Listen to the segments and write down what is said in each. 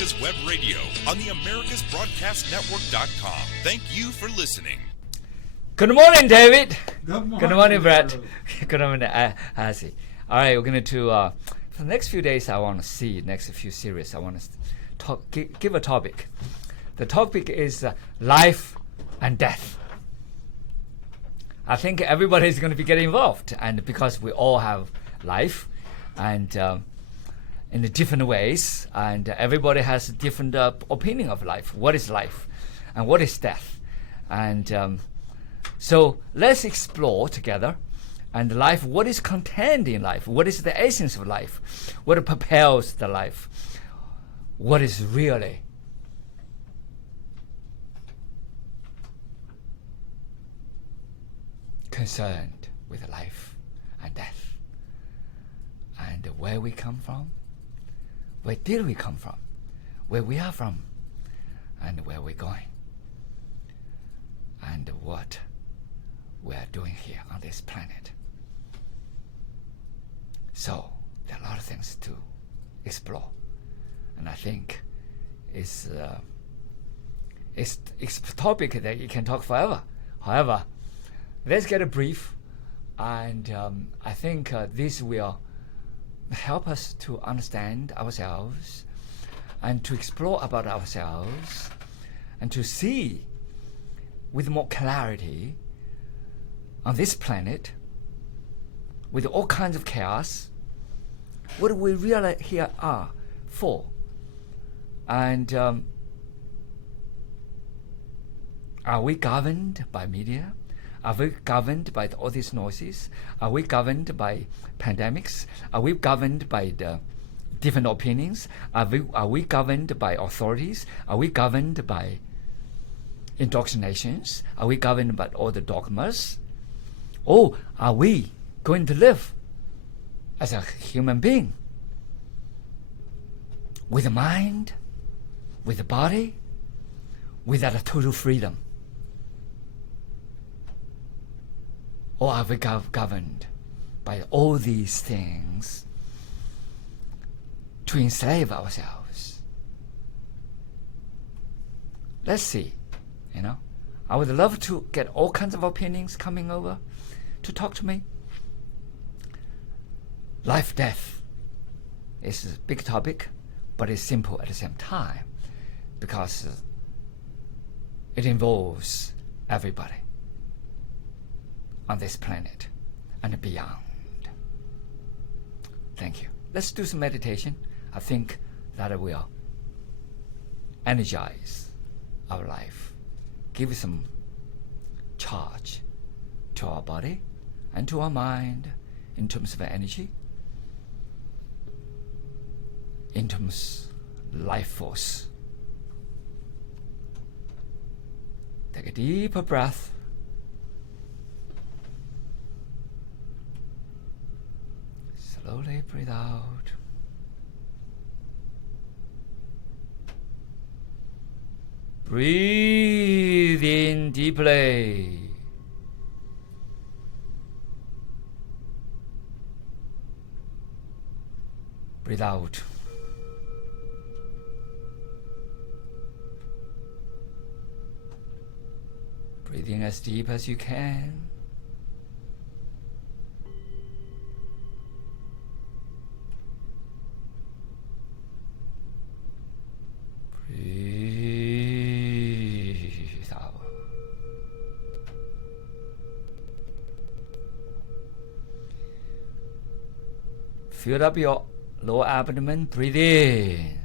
America's Web Radio on the AmericasBroadcastNetwork.com. Thank you for listening. Good morning, David. Good morning, Brett. Good morning, Azi. All right, we're going to for the next few days. I want to see next few series. I want to give a topic. The topic is life and death. I think everybody is going to be getting involved, and because we all have life, and in the different ways, and everybody has a different opinion of life. What is life, and what is death, and so let's explore together. And life, what is contained in life? What is the essence of life? What propels the life? What is really concerned with life and death? And where we come from? Where did we come from? Where we are from? And where we're going? And what we are doing here on this planet. So there are a lot of things to explore, and I think it's a topic that you can talk forever. However, let's get a brief, and I think this will help us to understand ourselves and to explore about ourselves and to see with more clarity on this planet with all kinds of chaos what we really here are for. And are we governed by media? Are we governed by all these noises? Are we governed by pandemics? Are we governed by the different opinions? Are we governed by authorities? Are we governed by indoctrinations? Are we governed by all the dogmas? Or are we going to live as a human being with a mind, with a body, without a total freedom? Or are we governed by all these things to enslave ourselves? Let's see, I would love to get all kinds of opinions coming over to talk to me. Life, death is a big topic, but it's simple at the same time because it involves everybody on this planet and beyond. Thank you. Let's do some meditation. I think that will energize our life, give some charge to our body and to our mind in terms of energy, in terms of life force. Take a deeper breath. Slowly breathe out. Breathe in deeply. Breathe out. Breathe in as deep as you can. Breathe out. Fill up your lower abdomen. Breathe in.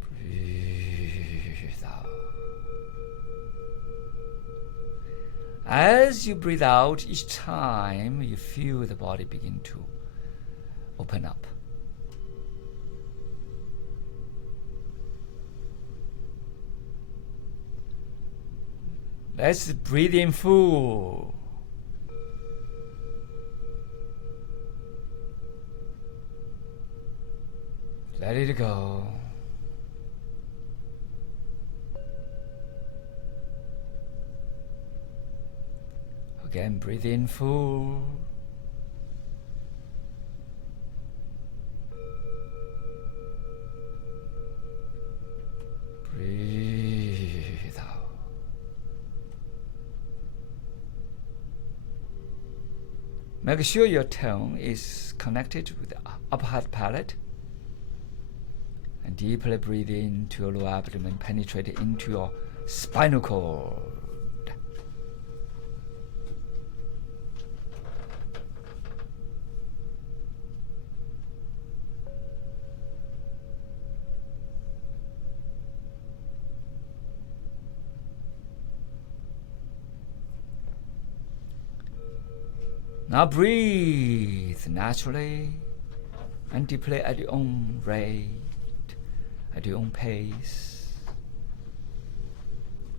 Breathe out. As you breathe out, each time you feel the body begin to open up. Let's breathe in full. Let it go. Again, breathe in full. Breathe out. Make sure your tongue is connected with the upper heart palate. And deeply breathe into your lower abdomen, penetrate into your spinal cord. Now breathe naturally and deeply at your own rate, at your own pace.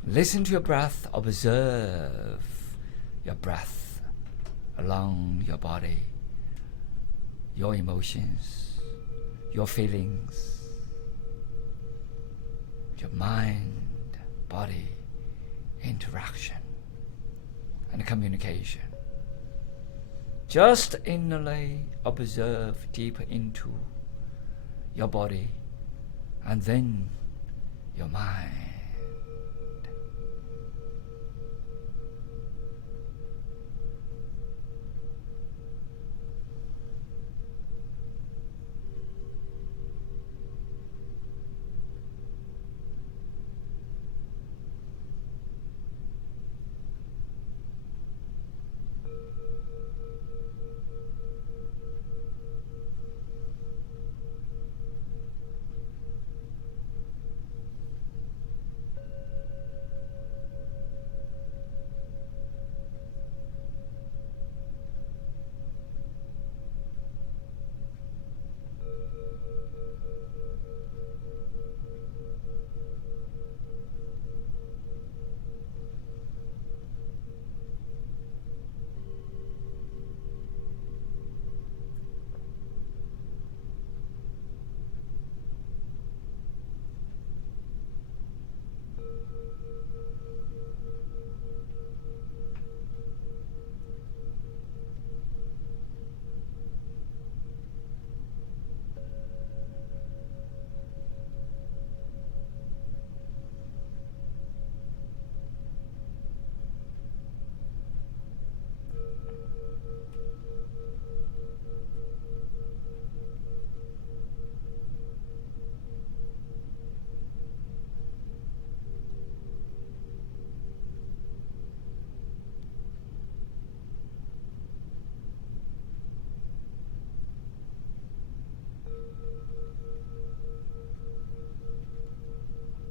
Listen to your breath, observe your breath along your body, your emotions, your feelings, your mind-body interaction and communication. Just innerly observe deep into your body and then your mind.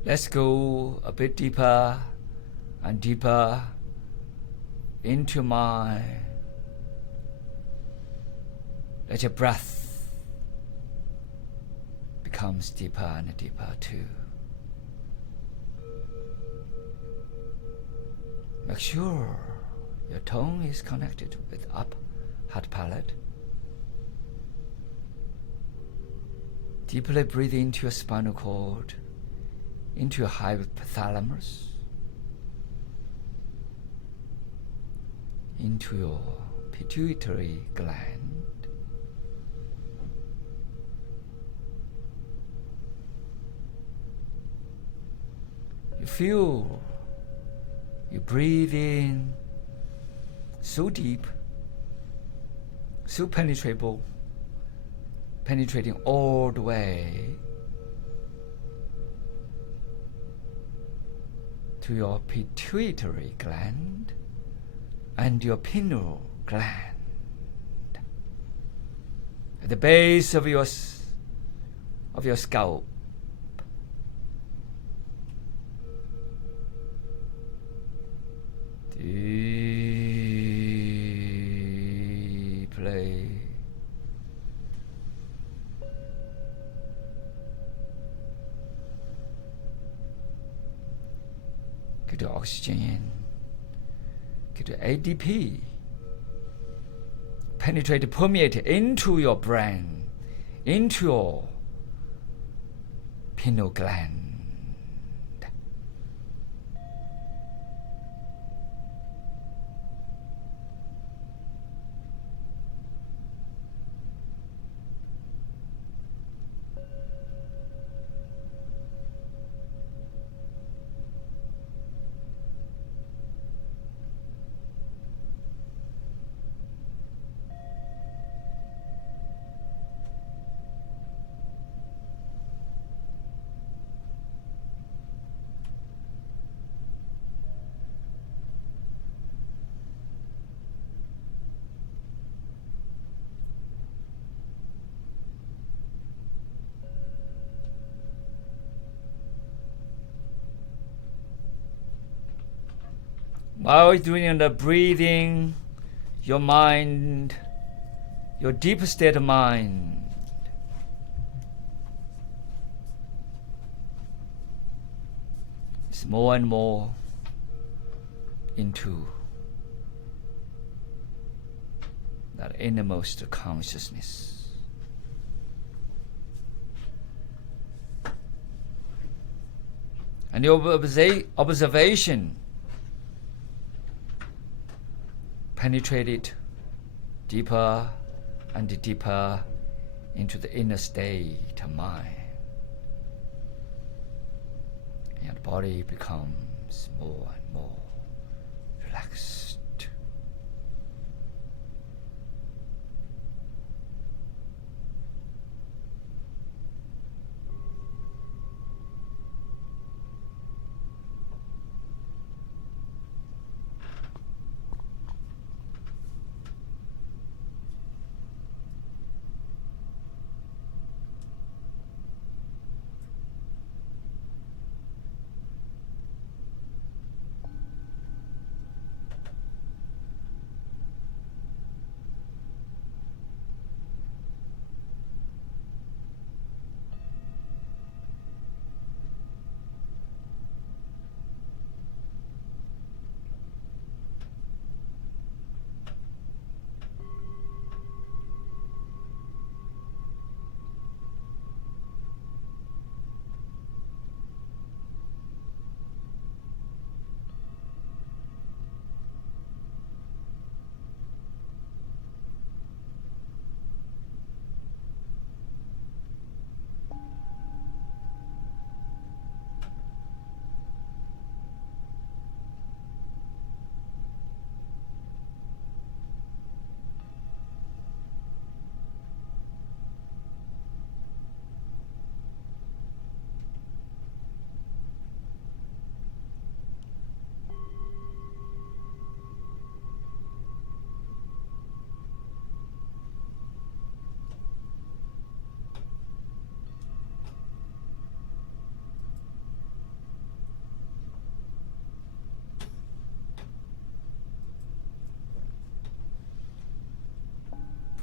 Let's go a bit deeper and deeper into mind. Let your breath becomes deeper and deeper too. Make sure your tongue is connected with up heart palate. Deeply breathe into your spinal cord, into your hypothalamus, into your pituitary gland. You feel you breathe in so deep, so penetrating all the way to your pituitary gland and your pineal gland. At the base of your scalp. Deeply. Get the oxygen in. Get the ADP. Penetrate, permeate into your brain, into your pineal gland. While you're doing the breathing, your mind, your deep state of mind, is more and more into that innermost consciousness. And your observation penetrated deeper and deeper into the inner state of mind. And the body becomes more and more relaxed.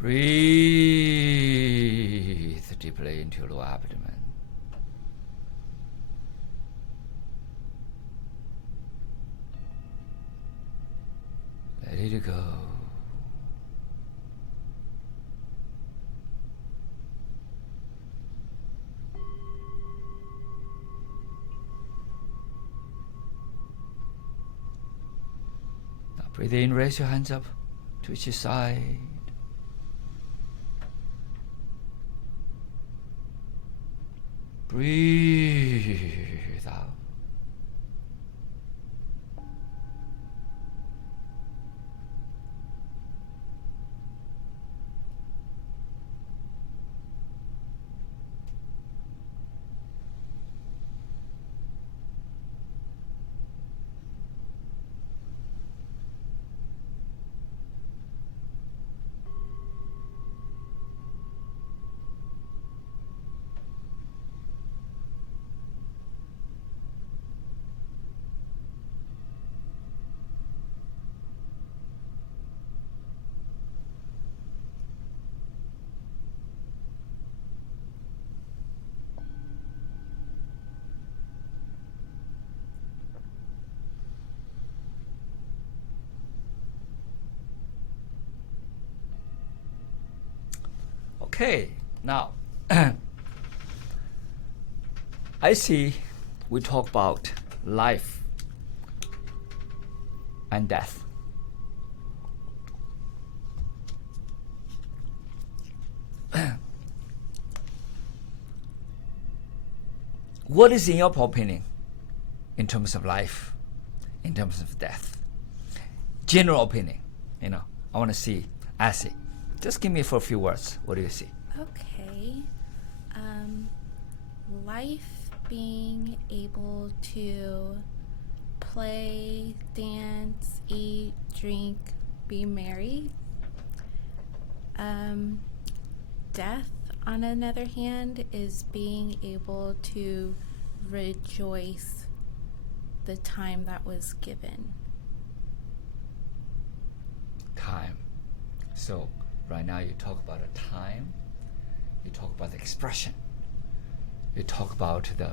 Breathe deeply into your lower abdomen. Let it go. Now breathe in, raise your hands up to each side. Breathe out. Okay, now I see we talk about life and death. What is in your opinion in terms of life, in terms of death? General opinion, I want to see Azi. Just give me for a few words. What do you see? Okay. Life being able to play, dance, eat, drink, be merry. Death, on another hand, is being able to rejoice the time that was given. So right now you talk about the time, you talk about the expression, you talk about the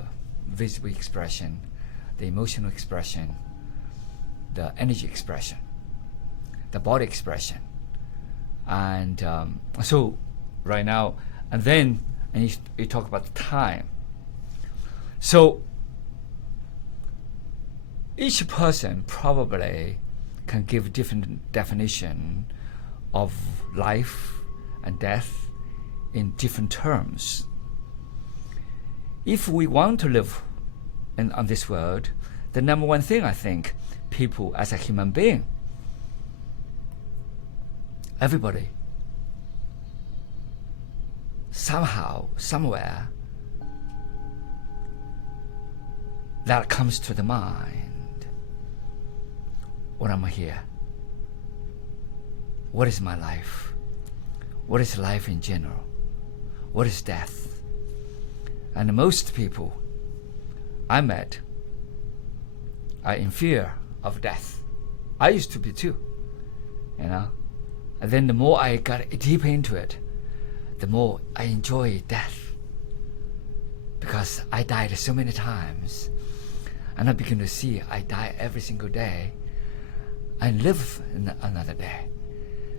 visible expression, the emotional expression, the energy expression, the body expression. And so right now, and then you talk about the time. So each person probably can give different definition of life and death in different terms. If we want to live on this world, the number one thing I think people as a human being, everybody, somehow, somewhere, that comes to the mind. What am I here? What is my life? What is life in general? What is death? And most people I met are in fear of death. I used to be too, you know. And then the more I got deep into it, the more I enjoy death, because I died so many times, and I begin to see I die every single day and live another day.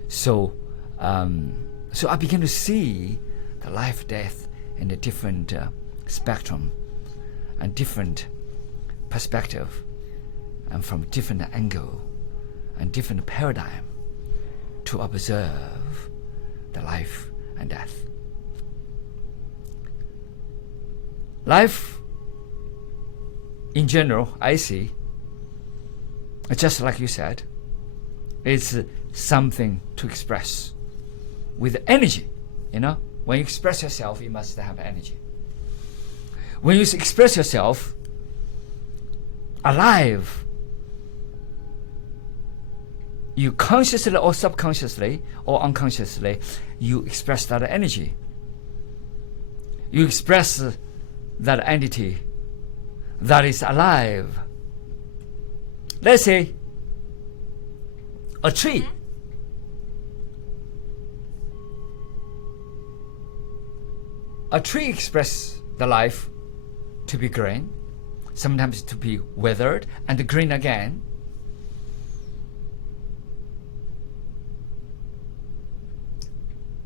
So I begin to see the life, death in a different spectrum and different perspective, and from different angle and different paradigm to observe the life and death. Life in general, I see, just like you said, it's something to express with energy. You know, when you express yourself, you must have energy. When you express yourself alive, you consciously or subconsciously or unconsciously, you express that energy. You express that entity that is alive. Let's say a tree. A tree expresses the life to be green, sometimes to be withered and green again.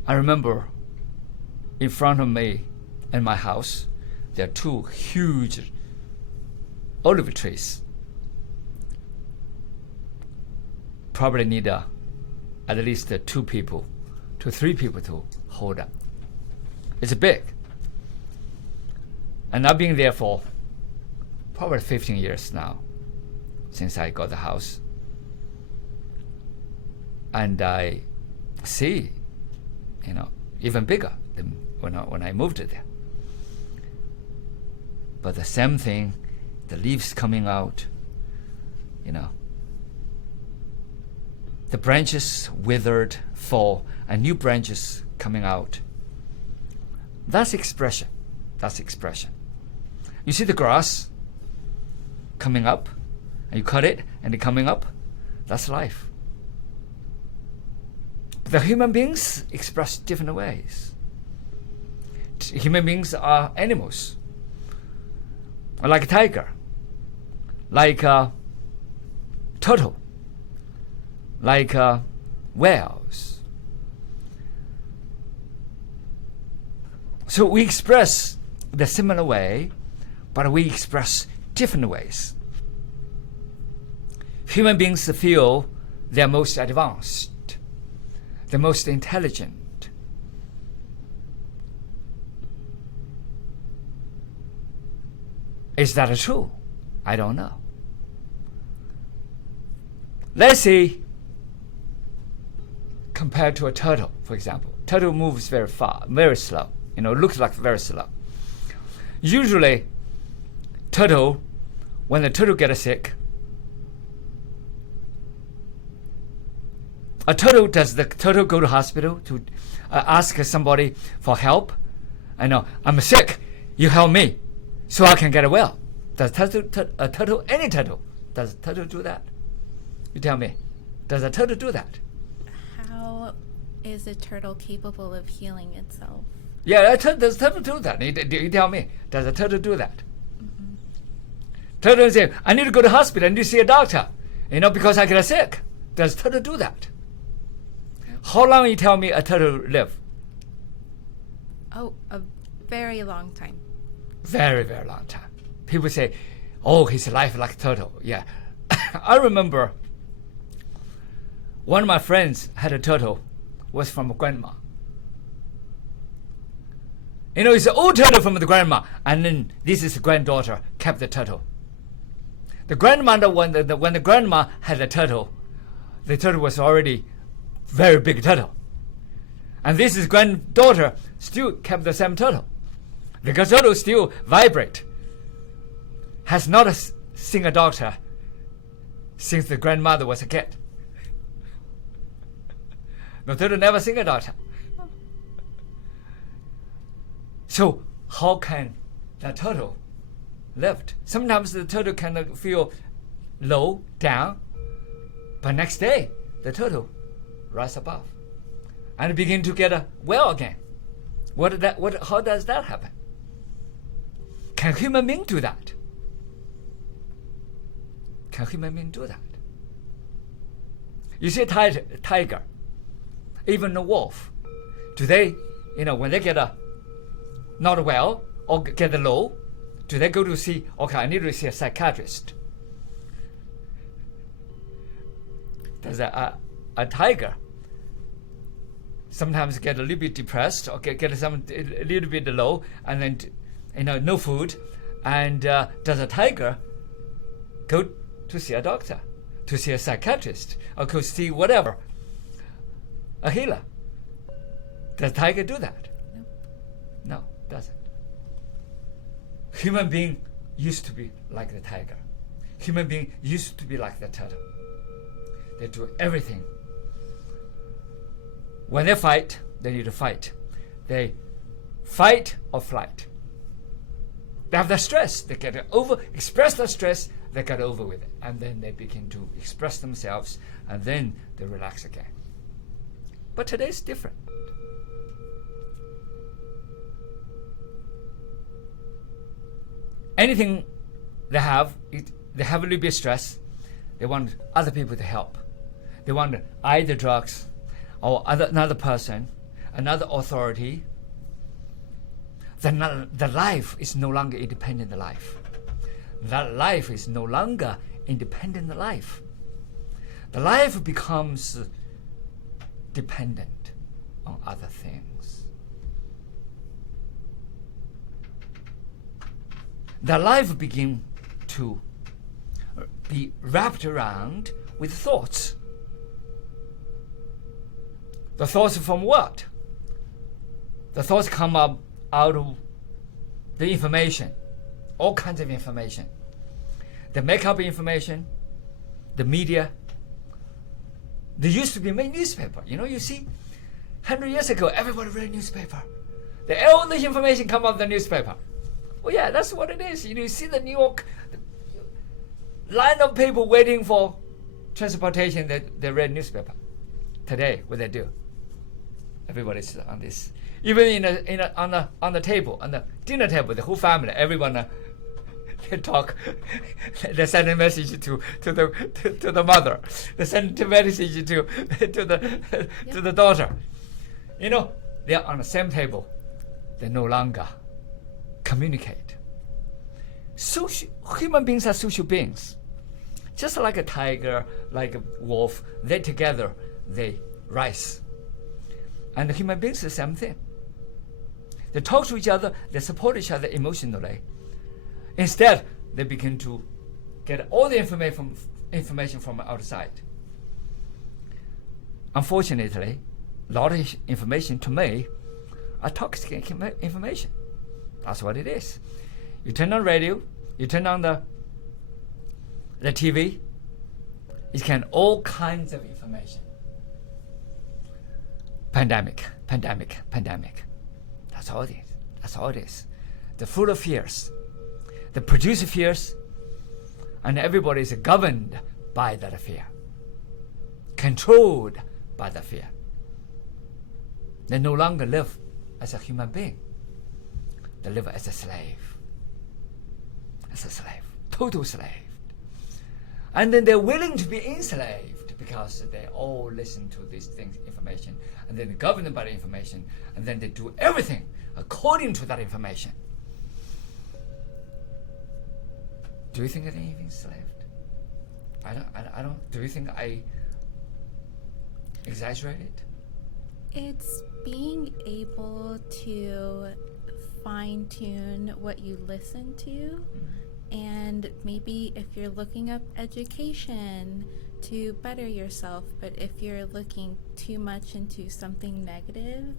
I remember in front of me in my house, there are two huge olive trees. Probably need at least 2 people, 3 people to hold up. It's big. And I've been there for probably 15 years now, since I got the house. And I see, you know, even bigger than when I moved there. But the same thing, the leaves coming out, you know, the branches withered, fall, and new branches coming out. That's expression. That's expression. You see the grass coming up, and you cut it, and it coming up. That's life. But the human beings express different ways. Human beings are animals, like a tiger, like a turtle, like whales. So we express the similar way, but we express different ways. Human beings feel they're most advanced, the most intelligent. Is that true? I don't know. Let's see, compared to a turtle, for example. Turtle moves very far, very slow. You know, looks like very slow. Usually, when the turtle gets sick, does the turtle go to hospital to ask somebody for help? I know, I'm sick, you help me so I can get well. Does any turtle, does a turtle do that? You tell me, does a turtle do that? How is a turtle capable of healing itself? Yeah, does a turtle do that? You tell me. Does a turtle do that? Turtle say, I need to go to hospital. I need to see a doctor. Because I get sick. Does a turtle do that? How long you tell me a turtle live? Oh, a very long time. Very, very long time. People say, oh, his life like a turtle. Yeah. I remember one of my friends had a turtle, was from a grandma. It's an old turtle from the grandma, and then this is the granddaughter kept the turtle. The grandmother, when the grandma had the turtle was already very big turtle. And this is granddaughter still kept the same turtle. The turtle still vibrate. Has not seen a doctor since the grandmother was a kid. The turtle never seen a doctor. So how can the turtle live? Sometimes the turtle can feel low, down, but next day the turtle rise above and begin to get well again. How does that happen? Can human beings do that? Can human beings do that? You see a tiger, even a wolf. Do they, when they get not well or get low, do they go to see, okay, I need to see a psychiatrist? Does a tiger sometimes get a little bit depressed or get a little bit low and then, no food, and does a tiger go to see a doctor, to see a psychiatrist, or go see whatever, a healer? Does a tiger do that? No, doesn't. Human being used to be like the tiger. Human being used to be like the turtle. They do everything. When they fight, they need to fight. They fight or flight. They have the stress. They get express the stress. They get over with it, and then they begin to express themselves, and then they relax again. But today's different. Anything they have a little bit of stress. They want other people to help. They want either drugs or another person, another authority. The life is no longer independent life. That life is no longer independent life. The life becomes dependent on other things. The life begins to be wrapped around with thoughts. The thoughts from what? The thoughts come up out of the information, all kinds of information. The make-up information, the media. There used to be many newspaper. You see, 100 years ago, everybody read newspaper. All the information come out of the newspaper. Well, yeah, that's what it is. You see the New York line of people waiting for transportation. They read newspaper. Today, what they do? Everybody's on this. Even on the table, on the dinner table, the whole family, everyone they talk. They send a message to the mother. They send a message to the daughter. They're on the same table. They no longer communicate. Human beings are social beings. Just like a tiger, like a wolf, they together, they rise. And the human beings are the same thing. They talk to each other, they support each other emotionally. Instead, they begin to get all the information from outside. Unfortunately, a lot of information to me are toxic information. That's what it is. You turn on radio, you turn on the TV, it can all kinds of information. Pandemic. That's all it is. They're full of fears. They produce fears, and everybody is governed by that fear, controlled by the fear. They no longer live as a human being. They live as a slave. As a slave. Total slave. And then they're willing to be enslaved because they all listen to these things, information, and then they're governed by the information, and then they do everything according to that information. Do you think they're even enslaved? I don't. Do you think I exaggerated? It's being able to fine-tune what you listen to, and maybe if you're looking up education to better yourself, but if you're looking too much into something negative,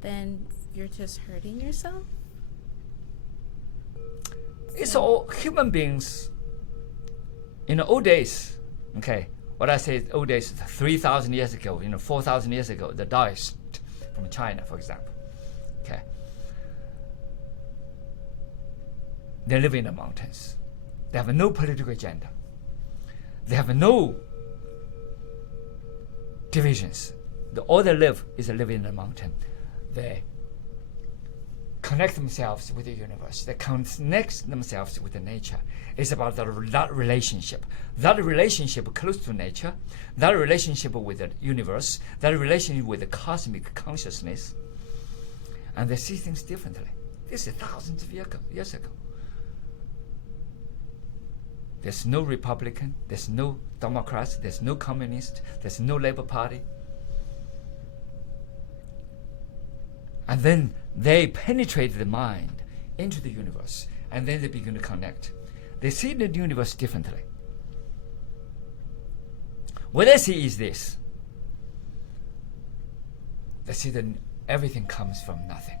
then you're just hurting yourself. It's all human beings. In the old days, okay, what I say is old days, 3,000 years ago, 4,000 years ago, the Taoists from China, for example, okay, they live in the mountains. They have no political agenda. They have no divisions. All they live is living in the mountain. They connect themselves with the universe. They connect themselves with the nature. It's about that relationship. That relationship close to nature, that relationship with the universe, that relationship with the cosmic consciousness. And they see things differently. This is thousands of years ago. There's no Republican, there's no Democrats, there's no Communist, there's no Labour Party. And then they penetrate the mind into the universe, and then they begin to connect. They see the universe differently. What they see is this. They see that everything comes from nothing.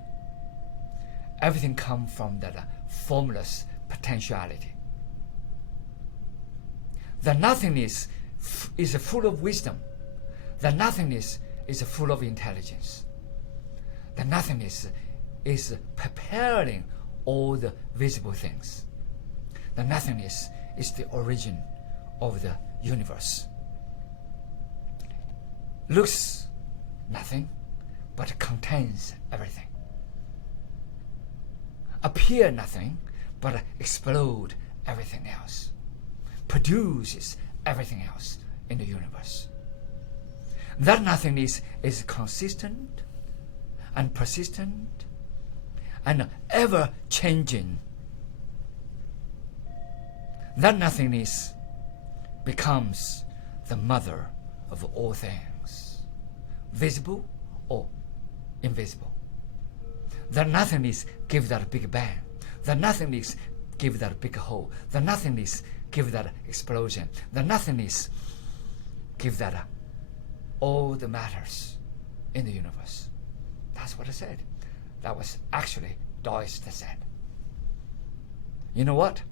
Everything comes from that formless potentiality. The nothingness is full of wisdom. The nothingness is full of intelligence. The nothingness is preparing all the visible things. The nothingness is the origin of the universe. Looks nothing, but contains everything. Appear nothing, but explode everything else. Produces everything else in the universe. That nothingness is consistent and persistent and ever changing. That nothingness becomes the mother of all things, visible or invisible. The nothingness gives that big bang. The nothingness gives that big hole. The nothingness gives that explosion. The nothingness gives that all the matters in the universe. That's what I said. That was actually Taoist said. You know what?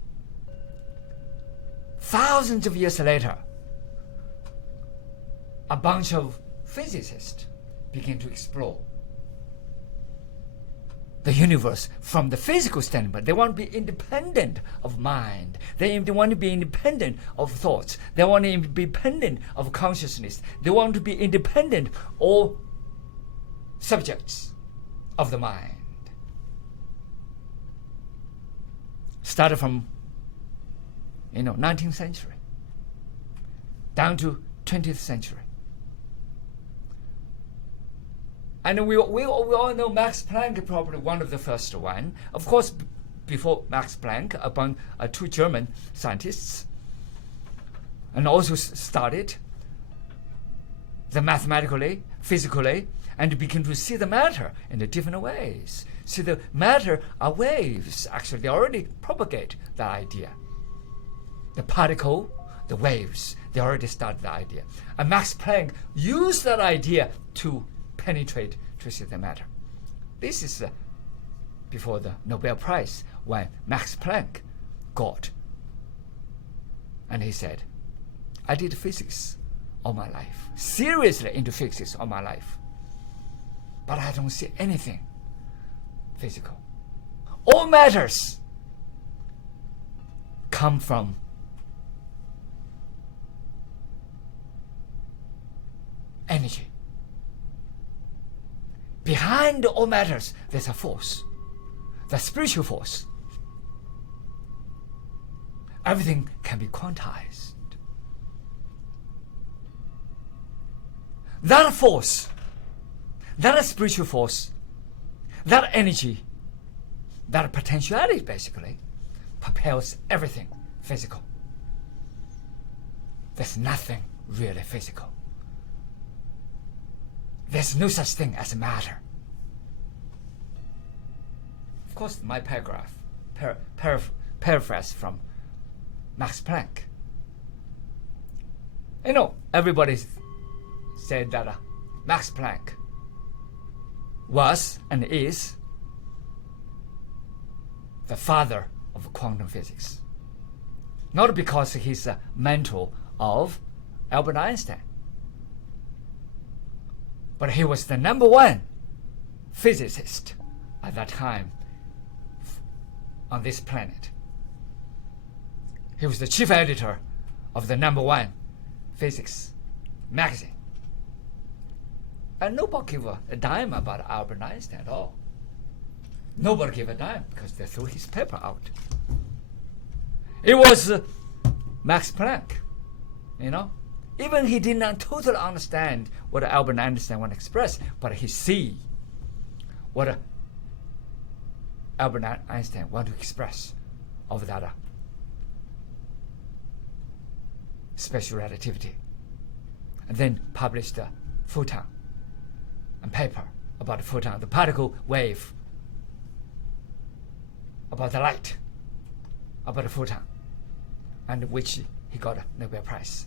Thousands of years later, a bunch of physicists begin to explore the universe from the physical standpoint. They want to be independent of mind. They want to be independent of thoughts. They want to be independent of consciousness. They want to be independent of all subjects of the mind. Started from 19th century down to 20th century. And we all know Max Planck, probably one of the first one. Of course, before Max Planck, upon two German scientists, and also started the mathematically, physically, and begin to see the matter in the different ways. See, the matter are waves. Actually, they already propagate that idea. The particle, the waves, they already started the idea. And Max Planck used that idea to penetrate to see the matter. This is before the Nobel Prize when Max Planck got. And he said, I did physics all my life, seriously into physics all my life, but I don't see anything physical. All matters come from energy. behind all matters, there's a force, the spiritual force. Everything can be quantized. That force, that spiritual force, that energy, that potentiality basically propels everything physical. There's nothing really physical. There's no such thing as matter. Of course, my paragraph, paraphrase from Max Planck. You know, everybody said that Max Planck was and is the father of quantum physics. Not because he's a mentor of Albert Einstein, but he was the number one physicist at that time on this planet. He was the chief editor of the number one physics magazine. And nobody gave a dime about Albert Einstein at all. Nobody gave a dime because they threw his paper out. It was Max Planck, you know. Even he did not totally understand what Albert Einstein wanted to express, but he see what Albert Einstein wanted to express of that special relativity, and then published a photon and paper about the photon, the particle wave, about the light, about the photon, and which he got a Nobel Prize.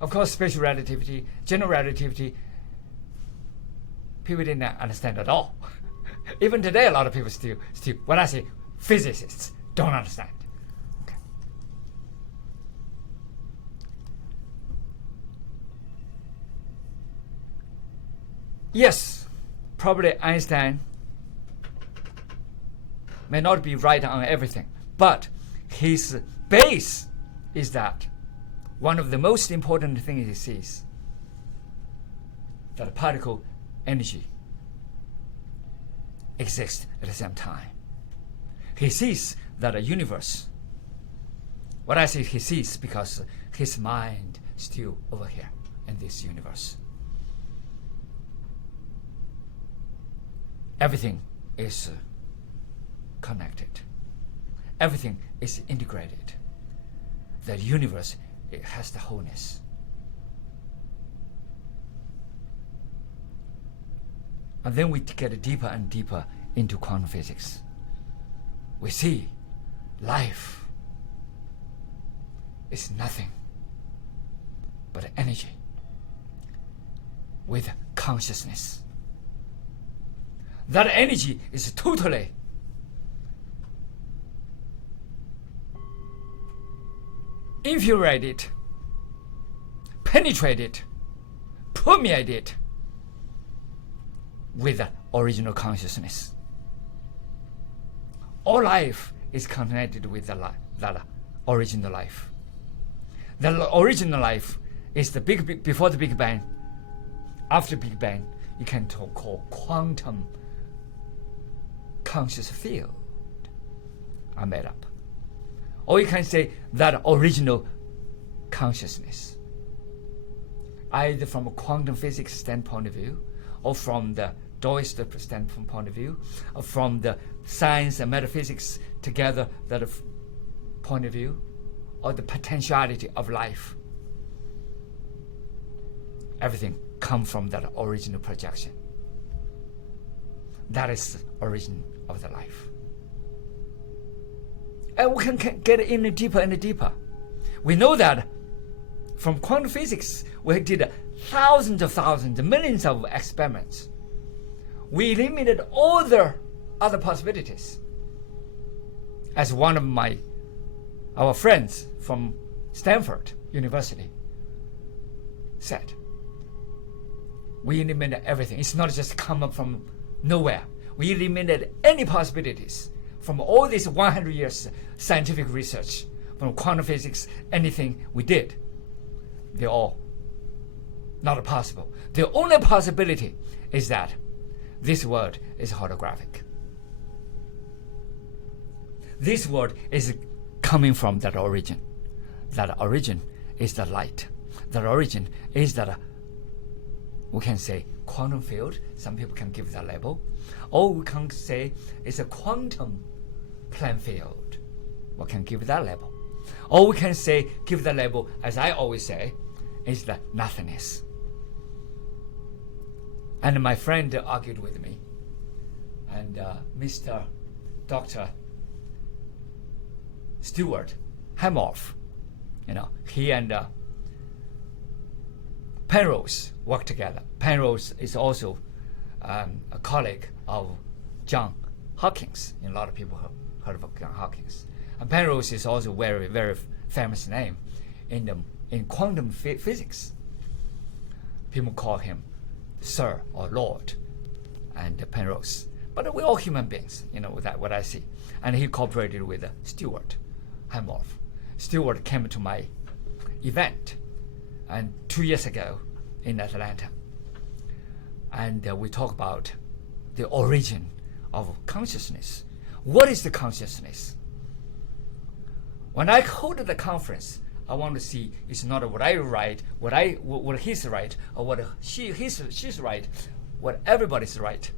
Of course, special relativity, general relativity, people didn't understand at all. Even today, a lot of people still, when I say physicists, don't understand. Okay. Yes, probably Einstein may not be right on everything, but his base is that one of the most important things he sees, that particle energy exists at the same time. He sees that a universe, what I say he sees because his mind still over here in this universe. Everything is connected. Everything is integrated. The universe, it has the wholeness. And then we get deeper and deeper into quantum physics. We see life is nothing but energy with consciousness. That energy is totally infiltrated, penetrated, permeated with the original consciousness. All life is connected with that original life. The original life is the before the Big Bang. After Big Bang, you can call quantum conscious field are made up. Or you can say that original consciousness, either from a quantum physics standpoint of view, or from the Taoist standpoint point of view, or from the science and metaphysics together that point of view, or the potentiality of life. Everything comes from that original projection. That is the origin of the life. And we can get in deeper and deeper. We know that from quantum physics, we did thousands, millions of experiments. We eliminated all the other possibilities. As one of our friends from Stanford University said, we eliminated everything. It's not just come up from nowhere. We eliminated any possibilities from all these 100 years scientific research, from quantum physics, anything we did. They're all not possible. The only possibility is that This world is holographic. This world is coming from that origin. That origin is the light. That origin is that, we can say, quantum field. Some people can give that label. Or we can say it's a quantum plane field. We can give that label. Or we can say, give the label, as I always say, is the nothingness. And my friend argued with me. And Mr. Dr. Stewart Hamorf, he and Penrose work together. Penrose is also a colleague of John Hawkins. A lot of people have heard of John Hawkins. And Penrose is also very, very famous name in quantum physics. People call him Sir or Lord, and Penrose. But we're all human beings, that what I see. And he cooperated with Stewart Hamorf. Stewart came to my event and 2 years ago in Atlanta. And we talk about the origin of consciousness. What is the consciousness? When I hold the conference, I want to see it's not what I write, what he's right, or what she's right, what everybody's right.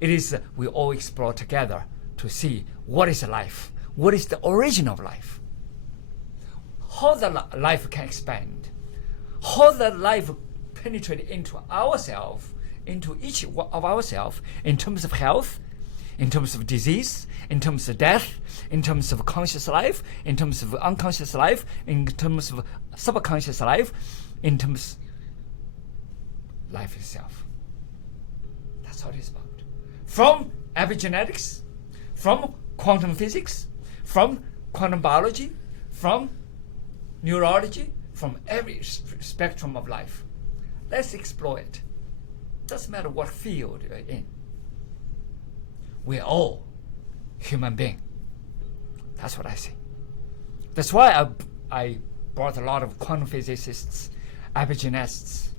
It is we all explore together to see what is life, what is the origin of life, how the life can expand, how the life penetrate into ourselves, into each of ourselves, in terms of health, in terms of disease, in terms of death, in terms of conscious life, in terms of unconscious life, in terms of subconscious life, in terms of life itself. That's what it's about. From epigenetics, from quantum physics, from quantum biology, from neurology, from every spectrum of life. Let's explore it. Doesn't matter what field you're in. We're all human beings. That's what I see. That's why I brought a lot of quantum physicists, epigenetists,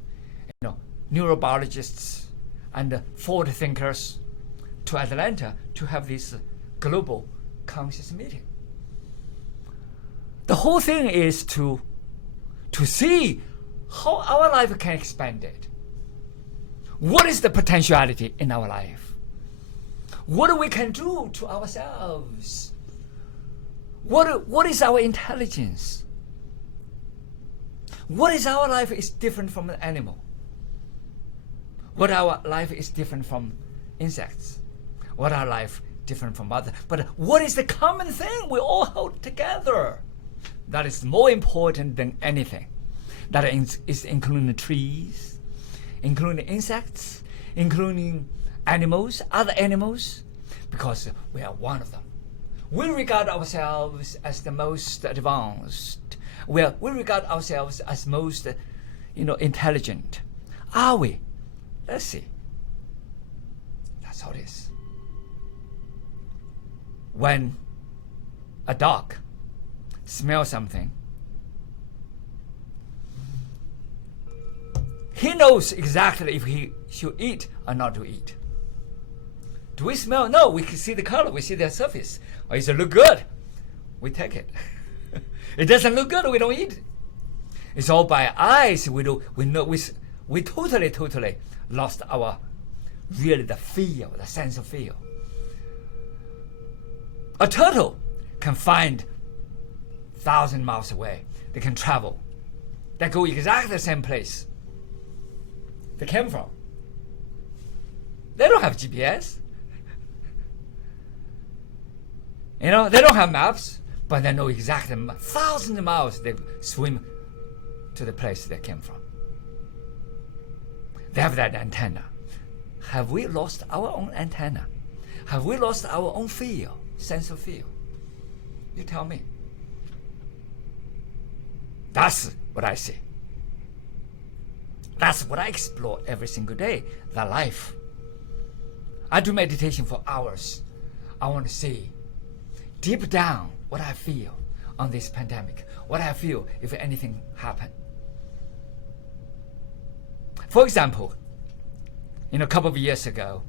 neurobiologists, and forward thinkers to Atlanta to have this global conscious meeting. The whole thing is to see how our life can expand it. What is the potentiality in our life? What we can do to ourselves? What is our intelligence? What is our life is different from an animal? What our life is different from insects? What our life different from other? But what is the common thing we all hold together? That is more important than anything. That is including trees, including insects, including animals, other animals, because we are one of them. We regard ourselves as the most advanced. We regard ourselves as most, intelligent. Are we? Let's see. That's how it is. When a dog smells something, he knows exactly if he should eat or not to eat. Do we smell? No, we can see the color, we see the surface. Or does it look good? We take it. It doesn't look good, we don't eat it. It's all by eyes. We totally lost our the feel, the sense of feel. A turtle can find 1,000 miles away. They can travel. They go exactly the same place they came from. They don't have GPS. They don't have maps, but they know exactly 1,000 miles they swim to the place they came from. They have that antenna. Have we lost our own antenna? Have we lost our own feel, sense of feel? You tell me. That's what I see. That's what I explore every single day, the life. I do meditation for hours. I want to see deep down what I feel on this pandemic, what I feel if anything happened. For example, a couple of years ago,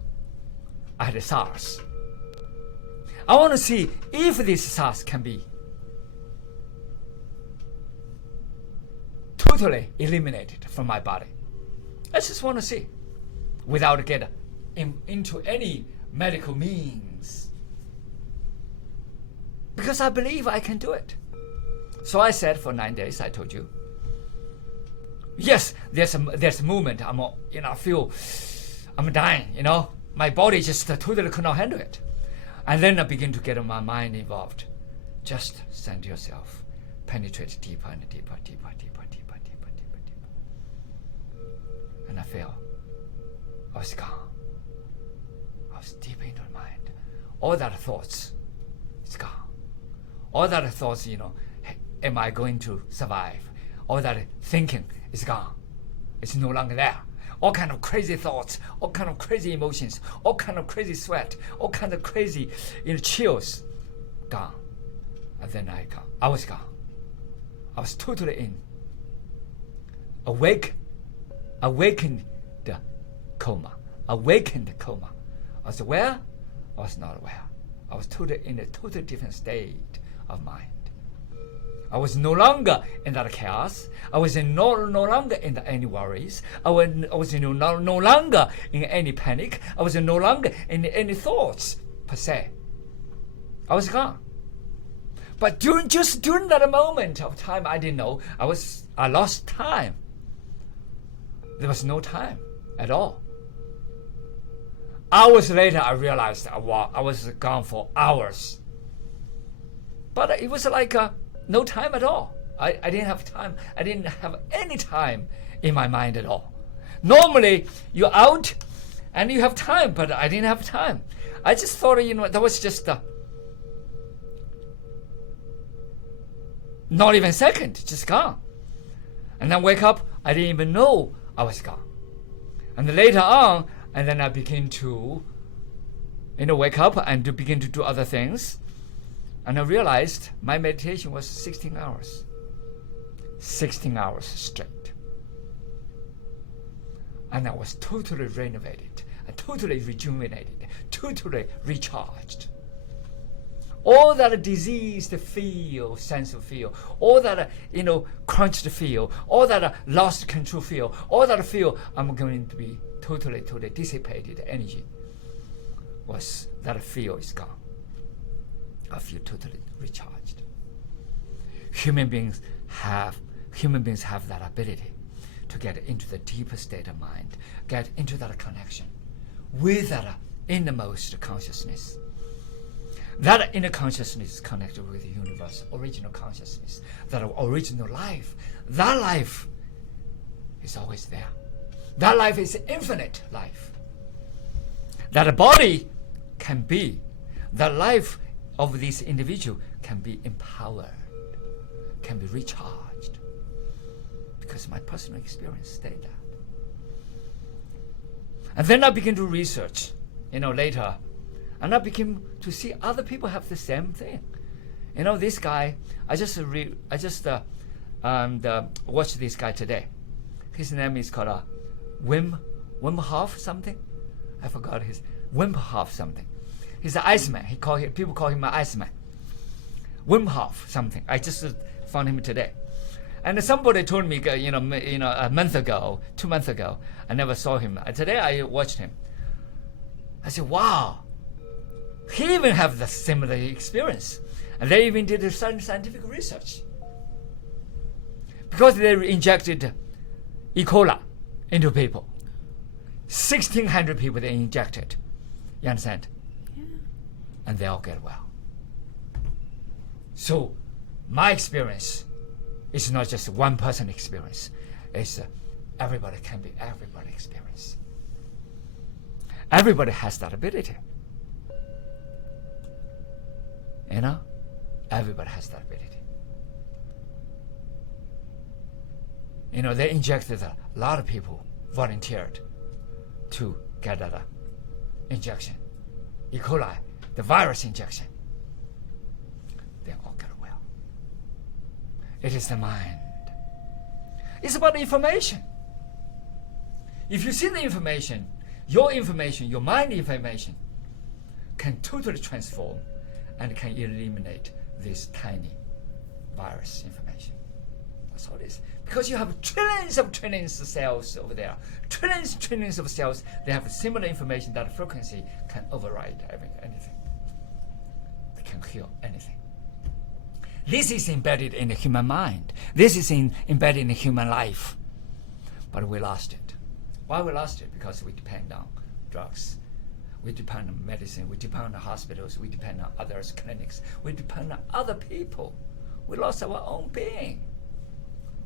I had SARS. I want to see if this SARS can be totally eliminated from my body. I just want to see, without getting into any medical means, because I believe I can do it. So I said for 9 days, I told you, yes, there's a movement. I feel I'm dying. My body just totally could not handle it. And then I begin to get my mind involved. Just send yourself, penetrate deeper and deeper, deeper, deeper, deeper, deeper, deeper, deeper. And I felt I was gone. I was deep into the mind. All that thoughts, it's gone. All that thoughts, hey, am I going to survive? All that thinking is gone. It's no longer there. All kind of crazy thoughts, all kind of crazy emotions, all kind of crazy sweat, all kind of crazy chills, gone. And then I was gone. I was totally in. Awakened the coma. Awakened coma. I was aware, I was not aware. I was totally in a totally different state of mind. I was no longer in that chaos. I was no longer in any worries. I was no longer in any panic. I was no longer in any thoughts, per se. I was gone. But during that moment of time, I didn't know. I lost time. There was no time at all. Hours later, I realized I was gone for hours. But it was like no time at all. I didn't have time. I didn't have any time in my mind at all. Normally, you're out and you have time, but I didn't have time. I just thought, that was just not even a second, just gone. And then wake up, I didn't even know I was gone. And then later on, and then I begin to, wake up and to begin to do other things. And I realized my meditation was 16 hours. 16 hours straight. And I was totally renovated, totally rejuvenated, totally recharged. All that diseased feel, sense of feel, all that, crunched feel, all that lost control feel, all that feel I'm going to be totally dissipated energy, that feel is gone. I feel totally recharged. Human beings have that ability to get into the deeper state of mind, get into that connection with that innermost consciousness. That inner consciousness is connected with the universe, original consciousness, that original life. That life is always there. That life is infinite life. That body can be, that life of this individual can be empowered, can be recharged. Because my personal experience stated that. And then I began to research, later. And I began to see other people have the same thing. This guy, I just watched this guy today. His name is called Wim Hof something. I forgot his Wim Hof something. He's an Iceman. People call him an Iceman. Wim Hof something. I just found him today. And somebody told me, a month ago, 2 months ago, I never saw him. Today I watched him. I said, wow. He even have the similar experience. And they even did some scientific research. Because they injected E. coli into people. 1,600 people they injected. You understand? Yeah. And they all get well. So my experience is not just one person experience. It's everybody can be everybody experience. Everybody has that ability. Everybody has that ability. They injected a lot of people, volunteered to get that injection. E. coli, the virus injection. They all get well. It is the mind. It's about information. If you see the information, your mind information, can totally transform and can eliminate this tiny virus information. That's all it is. Because you have trillions of cells over there. Trillions of cells. They have similar information that frequency can override anything. They can heal anything. This is embedded in the human mind. This is embedded in the human life. But we lost it. Why we lost it? Because we depend on drugs. We depend on medicine. We depend on hospitals. We depend on others' clinics. We depend on other people. We lost our own being.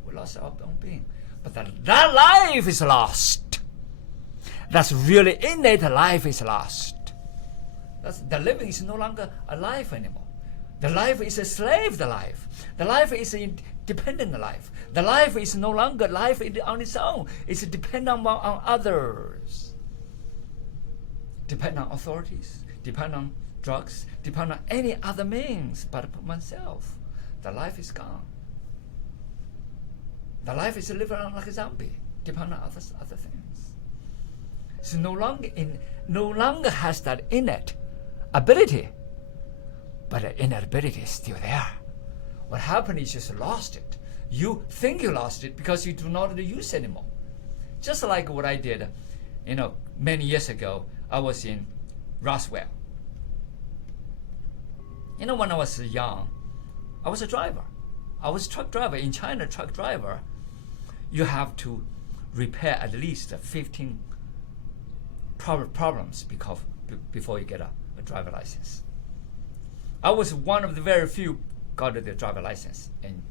We lost our own being. But that life is lost. That's really innate life is lost. The living is no longer a life anymore. The life is a slave life. The life is a dependent life. The life is no longer life on its own. It's dependent on others. Depend on authorities. Depend on drugs. Depend on any other means but oneself. The life is gone. The life is living like a zombie. Depend on other things. So no longer has that innate ability. But the innate ability is still there. What happened is you just lost it. You think you lost it because you do not use it anymore. Just like what I did, many years ago. I was in Roswell. When I was young, I was a driver. I was a truck driver. In China, truck driver, you have to repair at least 15 problems before you get a driver license. I was one of the very few got the driver license in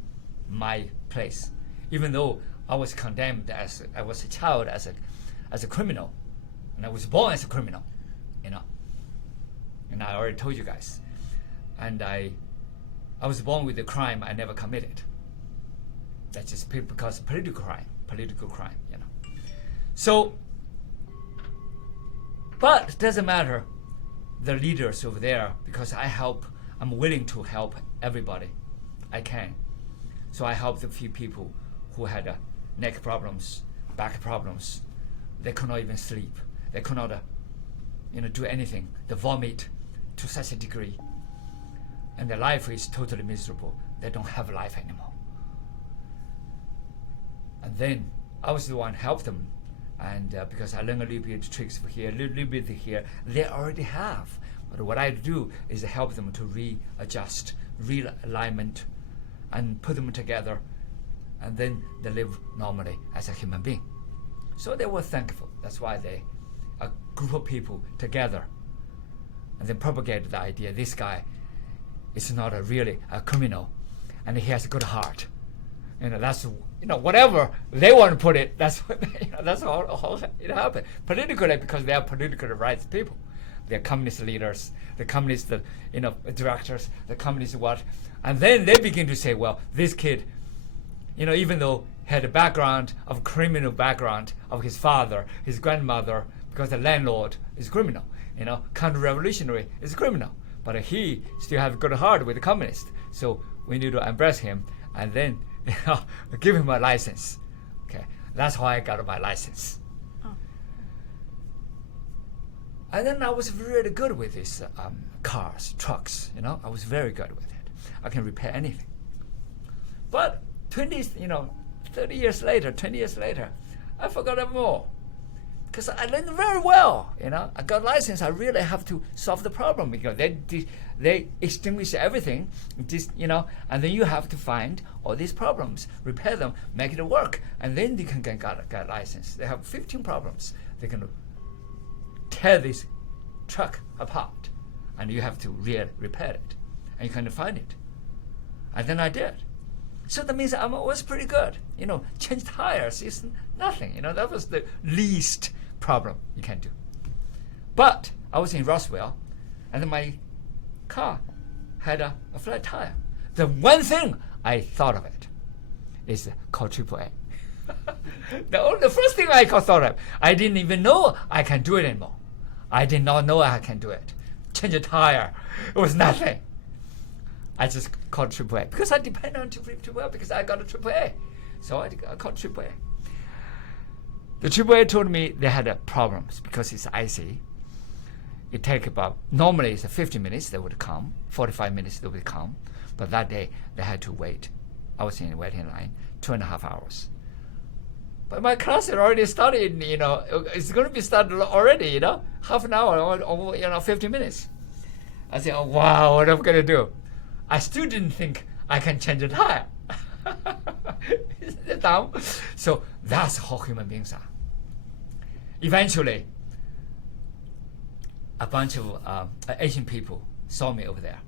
my place, even though I was condemned as I was a child as a criminal, and I was born as a criminal, And I already told you guys, and I was born with a crime I never committed. That's just because political crime, So, but it doesn't matter. The leaders over there, because I'm willing to help everybody I can. So I helped a few people who had neck problems, back problems. They could not even sleep. They could not, do anything. They vomit to such a degree, and their life is totally miserable. They don't have life anymore. And then I was the one who helped them, and because I learned a little bit of tricks for here, a little bit here, they already have. But what I do is help them to readjust, realignment, and put them together, and then they live normally as a human being. So they were thankful. That's why a group of people together, and then propagated the idea: this guy is not really a criminal, and he has a good heart. That's whatever they want to put it. That's what that's how it happened politically, because they are politically right people. They're communist leaders, the communist, directors, the communist what, and then they begin to say, well, this kid, even though had a criminal background of his father, his grandmother, because the landlord is criminal, counter-revolutionary is criminal, but he still has a good heart with the communist. So we need to embrace him and then give him a license. Okay, that's how I got my license. And then I was really good with these cars, trucks. I was very good with it. I can repair anything. But 20 years later, I forgot it more. Because I learned very well. I got a license. I really have to solve the problem, because they extinguish everything. And then you have to find all these problems, repair them, make it work, and then you can get a license. They have 15 problems. They can tear this truck apart, and you have to repair it, and you can find it. And then I did. So that means I was pretty good. Change tires is nothing. That was the least problem you can do. But I was in Roswell, and then my car had a flat tire. The one thing I thought of it is call AAA. The first thing I thought of, I didn't even know I can do it anymore. I did not know I can do it. Change a tire. It was nothing. I just called AAA because I depend on AAA because I got a AAA. So I called AAA. The AAA told me they had problems because it's icy. it take about, normally it's 50 minutes they would come, 45 minutes they would come, but that day they had to wait. I was in the waiting line 2.5 hours. But my class had already started, it's going to be started already, half an hour or 50 minutes. I said, oh, wow, what am I going to do? I still didn't think I can change a tire. Isn't it dumb? So that's how human beings are. Eventually, a bunch of Asian people saw me over there.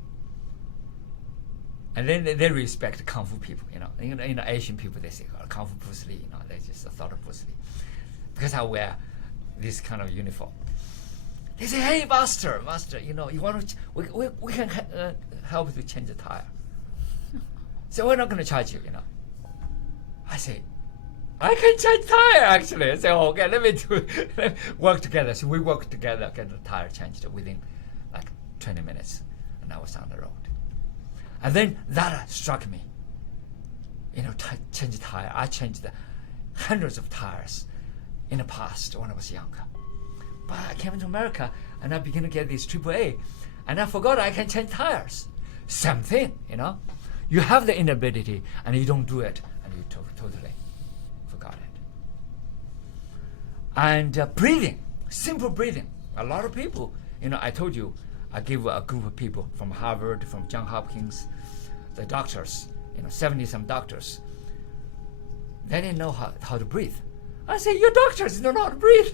And then they respect Kung Fu people, Asian people, they say, oh, Kung Fu Bruce Lee, they just thought of Bruce Lee. Because I wear this kind of uniform. They say, hey, master, you want to, we can help you change the tire. So we're not going to charge you, I say, I can change tire, actually. I say, oh, okay, let me work together. So we work together, get the tire changed within like 20 minutes. And I was on the road. And then that struck me. Change the tire. I changed hundreds of tires in the past when I was younger. But I came to America and I began to get this AAA. And I forgot I can change tires. Same thing, You have the inability and you don't do it. And you totally forgot it. And breathing, simple breathing. A lot of people, I told you, I gave a group of people from Harvard, from Johns Hopkins, the doctors, 70-some doctors. They didn't know how to breathe. I say, you doctors don't know how to breathe.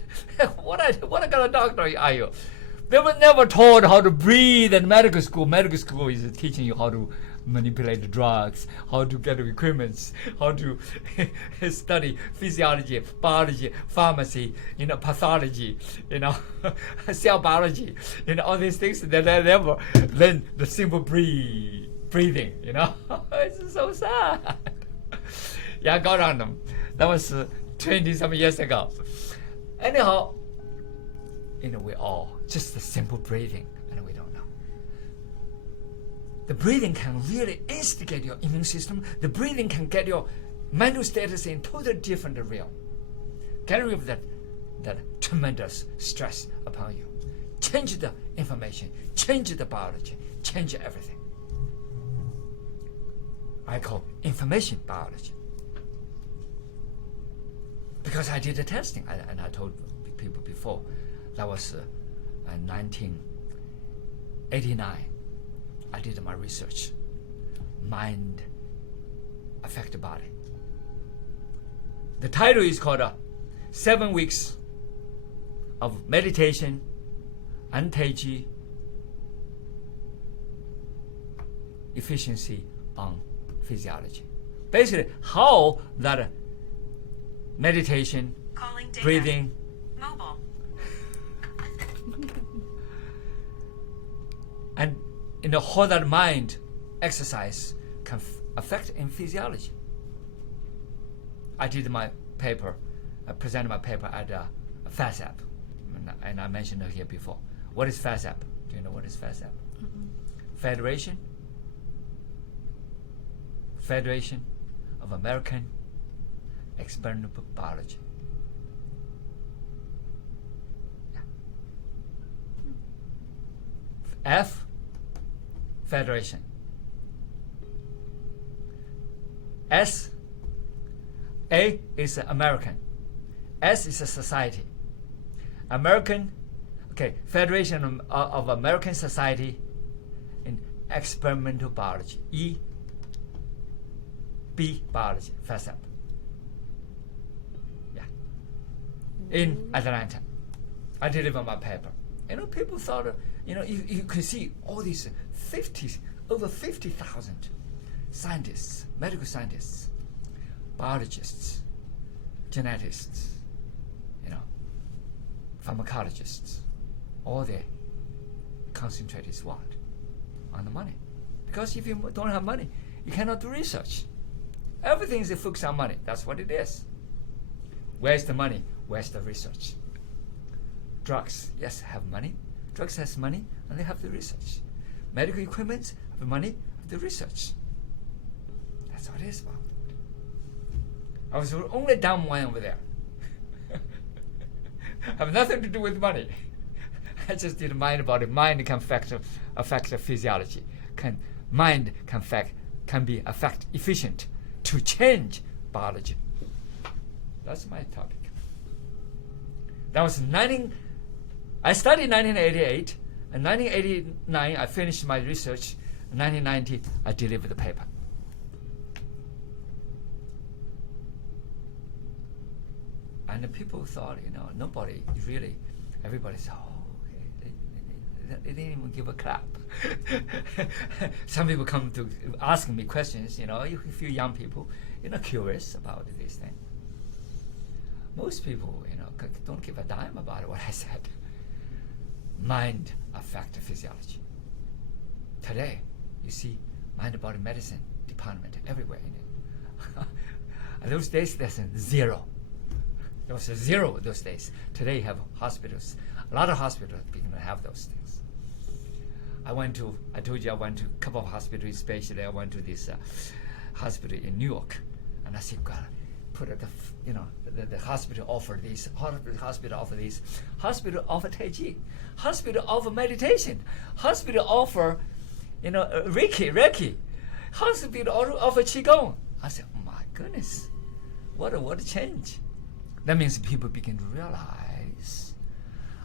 What kind of doctor are you? They were never taught how to breathe in medical school. Medical school is teaching you how to manipulate the drugs, how to get the equipments, how to study physiology, biology, pharmacy, pathology, cell biology, all these things that they never learn the simple breathing, It's so sad. Yeah, I got on them. That was 20-some years ago. Anyhow, we all just the simple breathing, and we don't know. The breathing can really instigate your immune system. The breathing can get your mental status in totally different realm. Get rid of that tremendous stress upon you. Change the information, change the biology, change everything. I call information biology. Because I did the testing, and I told people before, that was 1989. I did my research. Mind affect the body. The title is called 7 Weeks of Meditation, Anti-Aging, Efficiency on Physiology. Basically, how that meditation, breathing, mobile, and how that mind exercise can affect in physiology. I did my paper, I presented my paper at FASAP, and I mentioned it here before. What is FASAP? Do you know what is FASAP? Mm-hmm. Federation of American Experimental Biology. Yeah. F, Federation. S, A is American. S is a society. Federation of American Society in Experimental Biology. E, B, Biology, FASAP. Yeah. In Atlanta. I delivered my paper. People thought, you could see all these over 50,000 scientists, medical scientists, biologists, geneticists, pharmacologists, all they concentrate is what? On the money. Because if you don't have money, you cannot do research. Everything is focused on money. That's what it is. Where's the money? Where's the research? Drugs, yes, have money. Drugs has money, and they have the research. Medical equipment have money, have the research. That's what it is about. I was the only dumb one over there. Have nothing to do with money. I just did mind body. Mind can affect the physiology. Mind can be efficient to change biology. That's my topic. That was I studied 1988. In 1989, I finished my research. In 1990, I delivered the paper. And the people thought, everybody said, they didn't even give a clap. Some people come to asking me questions, a few young people, curious about this thing. Most people, don't give a dime about what I said. Mind affects physiology. Today, you see mind-body medicine department everywhere in it. Those days, there's zero. There was a zero those days. Today, you have hospitals. A lot of hospitals begin to have those things. I told you I went to a couple of hospitals, especially I went to this hospital in New York. And I said, God, put the hospital offer this, hospital offer this, hospital offer Tai Chi, hospital offer meditation, hospital offer, Reiki, hospital offer Qigong. I said, oh my goodness, what a change. That means people begin to realize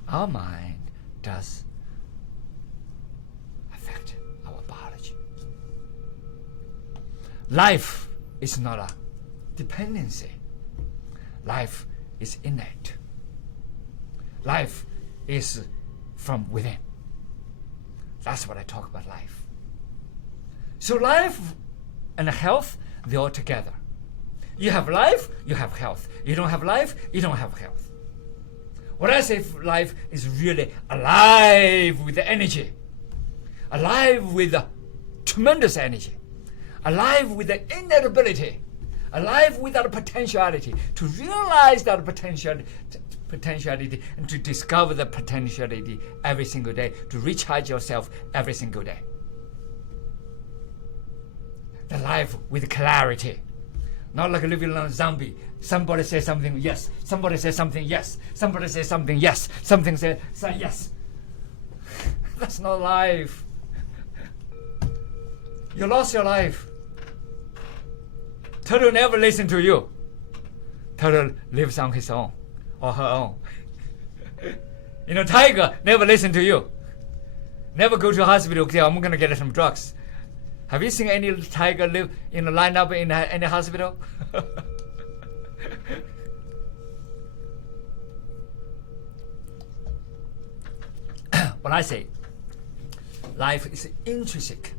our mind does affect our biology. Life is not a dependency. Life is innate. Life is from within. That's what I talk about life. So life and health, they're all together. You have life, you have health. You don't have life, you don't have health. When I say life is really alive with energy, alive with tremendous energy, alive with the innate ability, alive with that potentiality, to realize that potentiality and to discover the potentiality every single day, to recharge yourself every single day. The life with clarity. Not like living on a zombie. Somebody says something, yes. Somebody says something, yes. Somebody says something, yes. Something say yes. That's not life. You lost your life. Turtle never listen to you. Turtle lives on his own or her own. Tiger never listen to you. Never go to hospital. Okay, I'm going to get some drugs. Have you seen any tiger live line up in any hospital? When I say life is intrinsic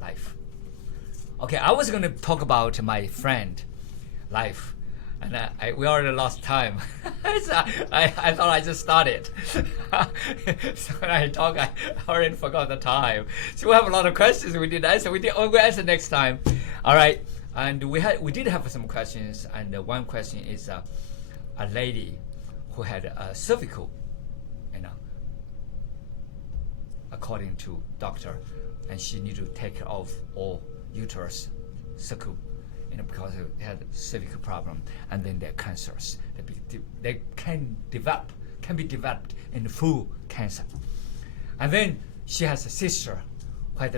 life. Okay, I was going to talk about my friend life, and we already lost time. I thought I just started. So when I talk, I already forgot the time. So we have a lot of questions we didn't answer. We'll answer next time. All right. And we did have some questions, and one question is a lady who had a cervical, according to doctor, and she need to take care of all uterus circle, because they had cervical problem, and then they're cancers. They can be developed in full cancer. And then she has a sister who had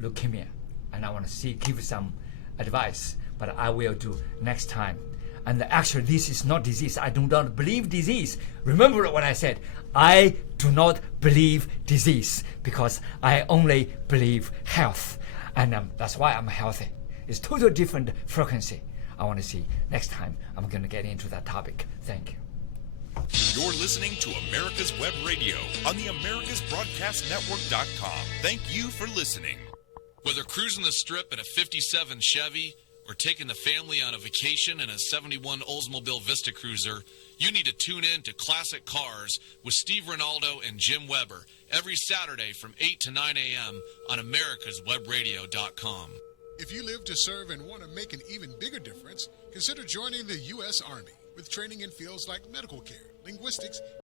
leukemia, and I want to give some advice, but I will do next time. And actually, this is not disease. I do not believe disease. Remember what I said. I do not believe disease because I only believe health, and that's why I'm healthy. It's totally different frequency. I want to see next time. I'm going to get into that topic. Thank you. You're listening to America's Web Radio on the AmericasBroadcastNetwork.com. Thank you for listening. Whether cruising the strip in a 57 Chevy or taking the family on a vacation in a 71 Oldsmobile Vista Cruiser, you need to tune in to Classic Cars with Steve Ronaldo and Jim Weber every Saturday from 8 to 9 a.m. on AmericasWebRadio.com. If you live to serve and want to make an even bigger difference, consider joining the U.S. Army with training in fields like medical care, linguistics,